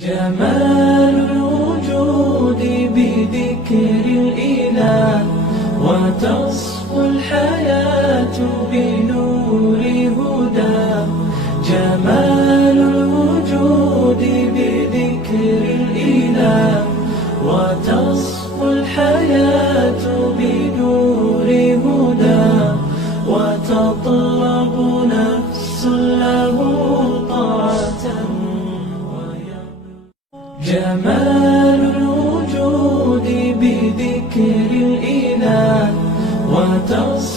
جمال الوجود بذكر الإله، وتصفو الحياة بنور هداه. جمال الوجود بذكر الإله، وتصفو الحياة بنور هداه. وتطلب نفس له طاعة. جمال الوجود بذكر الإله، وتصفو